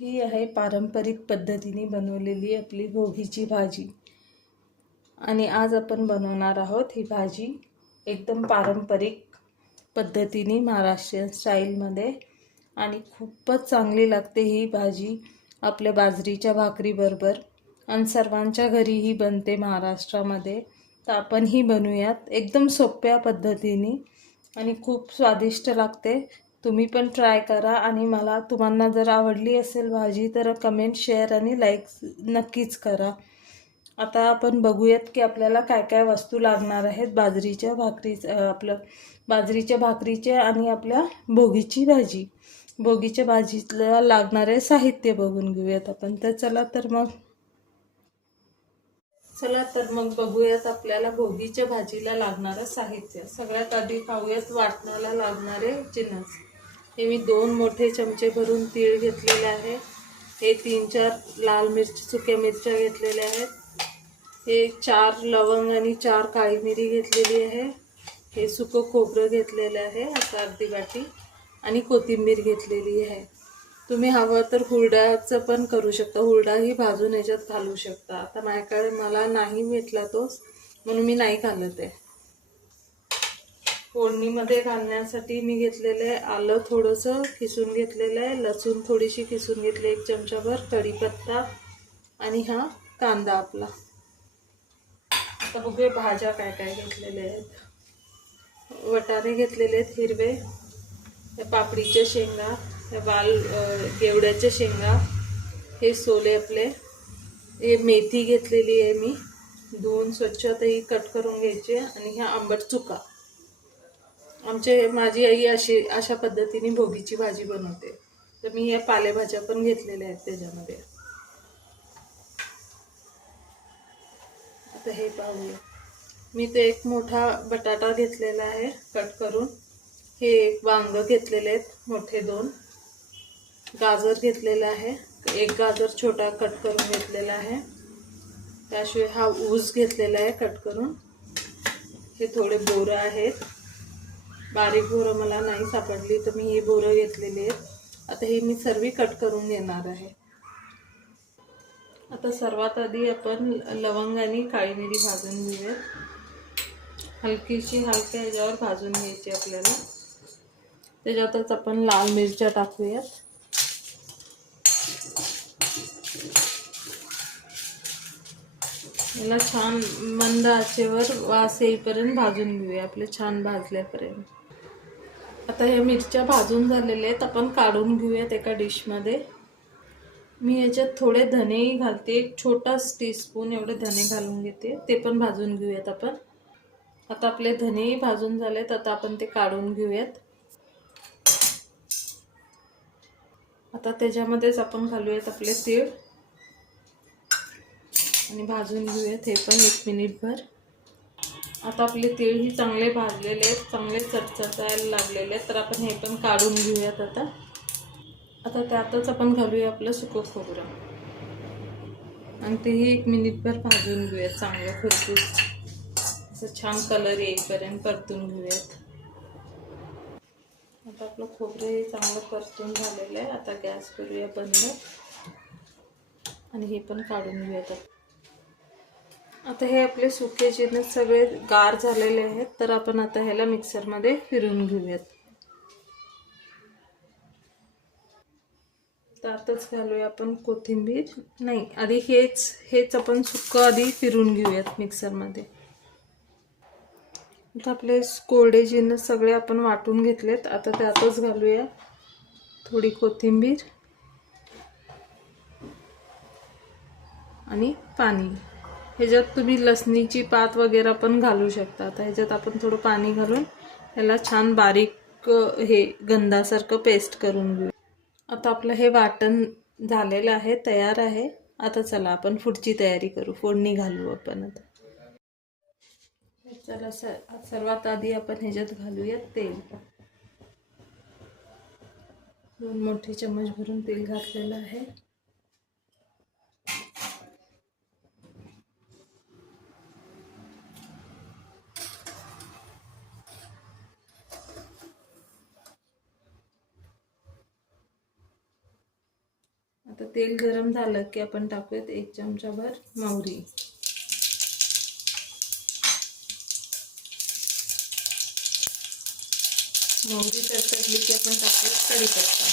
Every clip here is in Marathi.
ही आहे पारंपरिक पद्धतीने बनवलेली आपली भोगीची भाजी. आणि आज आपण बनवणार आहोत ही भाजी एकदम पारंपरिक पद्धतीने महाराष्ट्रीयन स्टाईलमध्ये. आणि खूपच चांगली लागते ही भाजी आपल्या बाजरीच्या भाकरीबरोबर. आणि सर्वांच्या घरी ही बनते महाराष्ट्रामध्ये. तर आपण ही बनवूयात एकदम सोप्या पद्धतीने आणि खूप स्वादिष्ट लागते. तुम्ही पण ट्राय करा आणि मला तुम्हाला जर आवडली असेल भाजी तर कमेंट, शेअर आणि लाईक नक्कीच करा. आता आपण बघूयात की आपल्याला काय काय वस्तू लागणार आहेत बाजरीच्या भाकरीचे आणि आपल्या भोगीची भाजी. भोगीच्या भाजीला लागणारे साहित्य बघून घेऊयात आपण. तर चला तर मग बघूयात आपल्याला भोगीच्या भाजीला लागणारं साहित्य. सगळ्यात आधी पाहूयात वाटणाला लागणारे जिन्नस. हे मी 2 मोठे चमचे भरून तीळ घेतलेले आहे. हे 3-4 लाल मिरची सुक्या मिरच्या घेतलेल्या आहेत. हे 4 लवंग आणि 4 काळी मिरी घेतलेली आहे. हे सुकं खोबरं घेतलेलं आहे असं अर्धी वाटी आणि कोथिंबीर घेतलेली आहे. तुम्ही हवं तर हुरड्याचं पण करू शकता, हुरडाही भाजून याच्यात घालू शकता. आता माझ्याकडे मला नाही भेटला तोच म्हणून मी नाही घालत आहे. फोडणीमध्ये घालण्यासाठी मी घेतलेलं आहे आलं थोडंसं किसून घेतलेलं आहे, लसूण थोडीशी किसून घेतली 1 चमचाभर, कढीपत्ता आणि हा कांदा आपला. आता बघूया भाज्या काय काय घेतलेल्या आहेत. वटाणे घेतलेले आहेत हिरवे, पापडीच्या शेंगा, गेवड्याच्या शेंगा, हे सोले आपले, हे मेथी घेतलेली आहे मी धुवून स्वच्छ, आता ही कट करून घ्यायची. आणि ह्या आंबट चुका. माझी आई अशा पद्धतीने भोगीची भाजी बनवते. तर मी या पालेभाज्या पण घेतलेल्या आहेत त्याच्यामध्ये. आता हे पाहूया. मी ते 1 मोठा बटाटा घेतलेला आहे कट करून. हे 1 वांग घेतलेले आहेत मोठे 2. गाजर घेतलेला आहे, 1 गाजर छोटा कट करून घेतलेला आहे. त्याशिवाय हा ऊस घेतलेला आहे कट करून. हे थोडे बोरं आहेत, बारीक बोरं मला नाही सापडली तर मी हे बोरं घेतलेली आहेत. आता हे मी सर्व कट करून घेणार आहे. आता सर्वात आधी आपण लवंग आणि काळी मिरी भाजून घेऊयात. हलक्या ह्याच्यावर भाजून घ्यायची आपल्याला. त्याच्यातच आपण लाल मिरच्या टाकूयात. याला छान मंद आचेवर वास येईपर्यंत भाजून घेऊया, आपले छान भाजल्यापर्यंत. आता ह्या मिरच्या भाजून झालेल्या आहेत, आपण काढून घेऊयात एका डिशमध्ये. मी याच्यात थोडे धनेही घालते, 1 छोटा टीस्पून एवढे धने घालून घेते, ते पण भाजून घेऊयात आपण. आता आपले धनेही भाजून झालेत, आता आपण ते काढून घेऊयात. आता त्याच्यामध्येच आपण घालूयात आपले तीळ आणि भाजून घेऊयात हे पण 1 मिनिटभर. आता आपले तीळही चांगले भाजलेले आहेत, चांगले चटचटायला लागलेले आहेत, तर आपण हे पण काढून घेऊयात आता त्यातच आपण घालूया आपलं सुकं खोबरं आणि तेही 1 मिनिटभर भाजून घेऊयात चांगलं खरपूस. असं छान कलर येईपर्यंत परतून घेऊयात. आता आपलं खोबरं हे चांगलं परतून झालेलं आहे. आता गॅस करूया बंद आणि हे पण काढून घेऊयात. आता हे आपले सुके जिन्नस सगळे गार झालेले आहेत, तर आपण आता ह्याला मिक्सरमध्ये फिरवून घेऊयात. त्यातच घालूया आपण कोथिंबीर. नाही, आधी हेच आपण सुकं आधी फिरवून घेऊयात मिक्सरमध्ये. आता आपले कोरडे जिन्नस सगळे आपण वाटून घेतलेत. आता त्यातच घालूया थोडी कोथिंबीर आणि पाणी. ह्याच्यात तुम्ही लसणीची पात वगैरे पण घालू शकता. आता ह्याच्यात आपण थोडं पाणी घालून ह्याला छान बारीक हे गंधासारखं पेस्ट करून घेऊ. आता आपलं हे वाटण झालेलं आहे, तयार आहे. आता चला आपण पुढची तयारी करू, फोडणी घालू आपण. आता चला सर्वात आधी आपण ह्याच्यात घालूयात तेल. 2 मोठे चम्मच भरून तेल घातलेलं आहे. आता तेल गरम झालं की आपण टाकूयात 1 चमचाभर मोहरी. मोहरी तडतडली की आपण टाकूयात कढीपत्ता.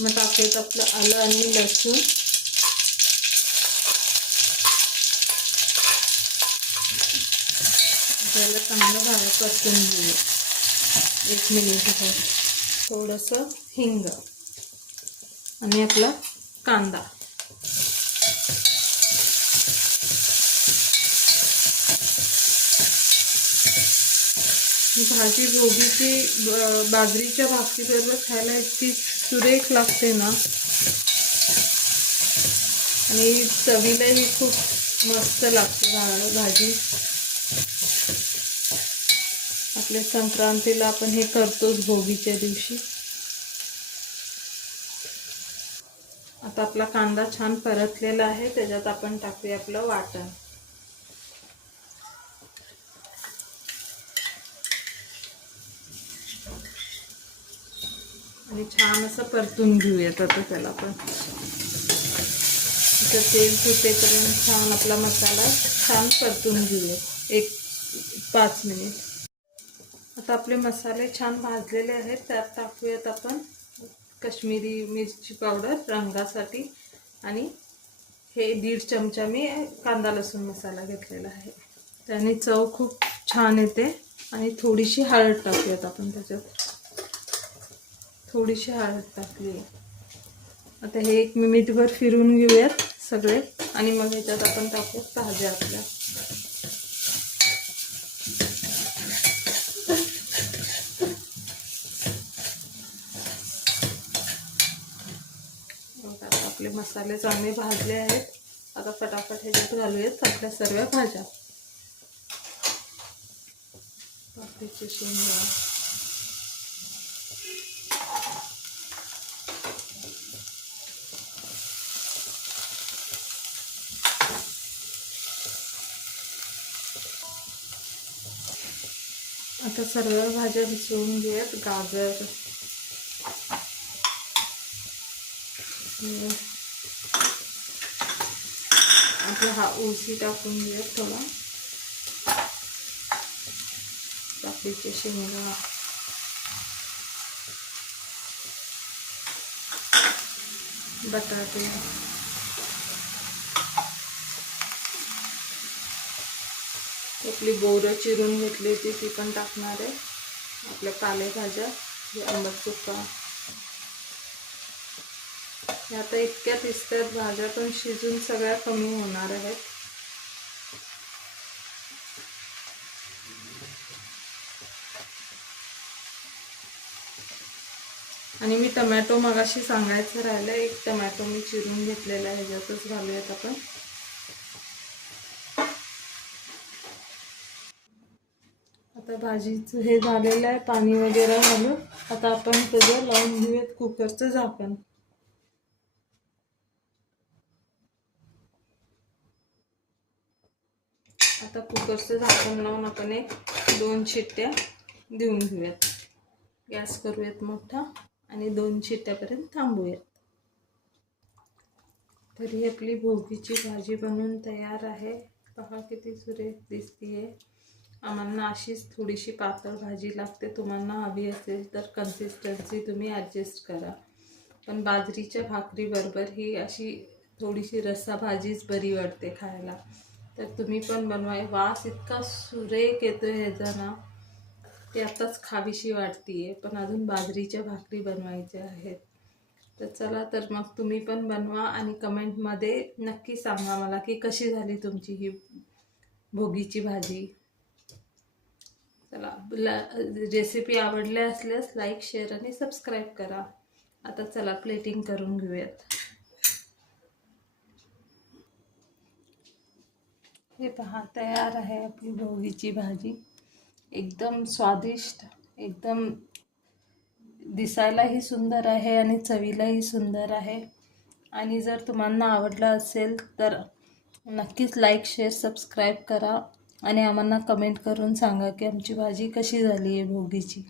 मग टाकूयात आपलं आलं आणि लसूण. त्याला चांगलं परतून घेऊया 1 मिनिटभर. थोडंसं हिंग आणि आपला कांदा. भाजी भोगीची बाजरीच्या भाकरीबरोबर खायला इतकी सुरेख लागते ना, आणि चवीलाही खूप मस्त लागते भाजी. आपल्या संक्रांतीला आपण हे करतोच भोगीच्या दिवशी. आता आपला कांदा छान परतलेला आहे, त्याच्यात आपण टाकूया आपलं वाटण. आणि छान असं परतून घेऊयात. आता त्याला आपण तेल सुटेपर्यंत छान आपला मसाला छान परतून घेऊया 5 मिनिट. आता आपले मसाले छान भाजलेले आहेत. त्यात टाकूयात आपण काश्मीरी मिरची पावडर रंगासाठी, आणि हे 1.5 चमचा मी कांदा लसूण मसाला घेतलेला आहे. त्याने चव खूप छान येते. आणि थोडीशी हळद टाकूयात आपण त्याच्यात. थोडीशी हळद टाकली. आता हे 1 मिनिटभर फिरून घेऊयात सगळे, आणि मग ह्याच्यात आपण टाकूयात भाज्या आपल्या. आता आपले मसाले चांगले भाजले आहेत. आता फटाफट ह्याच्यात घालूयात आपल्या सर्व भाज्या. पातीची शेंगा, आता सर्व भाज्या मिसळून घेऊयात. गाजर, आपला हा उसी टाकून घेऊयात थोडा. पातीची शेंगा, बटाटे, आपली बोरं चिरून घेतली होती ती पण टाकणार आहे. आपल्या पालेभाज्या, हे आंबट चुका. आता इतक्या दिसतात भाज्या, पण शिजून सगळ्या कमी होणार आहेत. आणि मी टमॅटो मगाशी सांगायचं राहिलं, 1 टमॅटो मी चिरून घेतलेला आहे, ह्याच्यातच घालूयात आपण. आता भाजीचं हे झालेलं आहे, पाणी वगैरे घालून. आता आपण त्याचं लावून घेऊयात कुकरचं झाकण. आता कुकरचं झाकण लावून आपण 1-2 शिट्ट्या देऊन घेऊयात. गॅस करूयात मोठा आणि 2 शिट्ट्यापर्यंत थांबूयात. तरी आपली भोगीची भाजी बनवून तयार आहे. पहा किती सुरेख दिसतीये. आम्हाला अशीच थोडीशी पातळ भाजी लागते. तुम्हाला हवी असेल तर कन्सिस्टन्सी तुम्ही ॲडजस्ट करा. पण बाजरीच्या भाकरीबरोबर ही अशी थोडीशी रस्सा भाजीच बरी वाटते खायला. तर तुम्ही पण बनवा. वास इतका सुरेख येतो ह्याचा ना, ती आताच खावीशी वाटतीये. पण अजून बाजरीच्या भाकरी बनवायच्या आहेत. तर चला, तर मग तुम्ही पण बनवा आणि कमेंटमध्ये नक्की सांगा मला की कशी झाली तुमची ही भोगीची भाजी. चला, रेसिपी आवडली असल्यास लाईक, शेअर आणि सबस्क्राईब करा. आता चला प्लेटिंग करून घेऊयात. हे पहा, तयार आहे आपली भोगीची भाजी. एकदम स्वादिष्ट, एकदम दिसायलाही सुंदर आहे आणि चवीलाही सुंदर आहे. आणि जर तुम्हाला आवडलं असेल तर नक्कीच लाईक, शेअर, सबस्क्राईब करा आणि आम्हाला कमेंट करून सांगा की आमची भाजी कशी झाली आहे भोगीची.